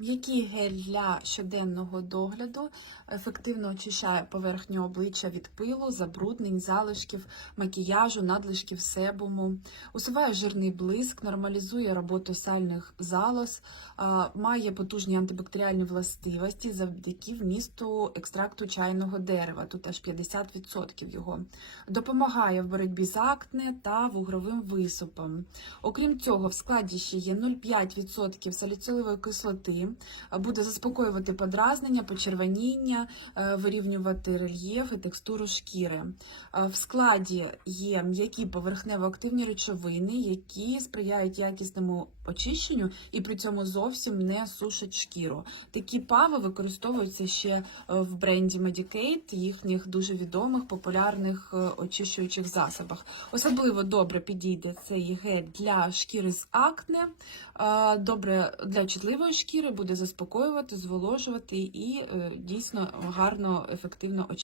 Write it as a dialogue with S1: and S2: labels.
S1: М'який гель для щоденного догляду ефективно очищає поверхню обличчя від пилу, забруднень, залишків, макіяжу, надлишків себуму, усуває жирний блиск, нормалізує роботу сальних залоз, має потужні антибактеріальні властивості завдяки вмісту екстракту чайного дерева, тут аж 50% його, допомагає в боротьбі з акне та вугровим висупом. Окрім цього, в складі ще є 0,5% саліцилової кислоти, буде заспокоювати подразнення, почервоніння, е, вирівнювати рельєф і текстуру шкіри. Е, В складі є м'які поверхнево-активні речовини, які сприяють якісному очищенню і при цьому зовсім не сушать шкіру. Такі пави використовуються ще е, в бренді Medicaid, їхніх дуже відомих популярних е, очищуючих засобах. Особливо добре підійде цей гель для шкіри з акне, е, добре для чутливої шкіри, буде заспокоювати, зволожувати і е, дійсно гарно, ефективно очищати.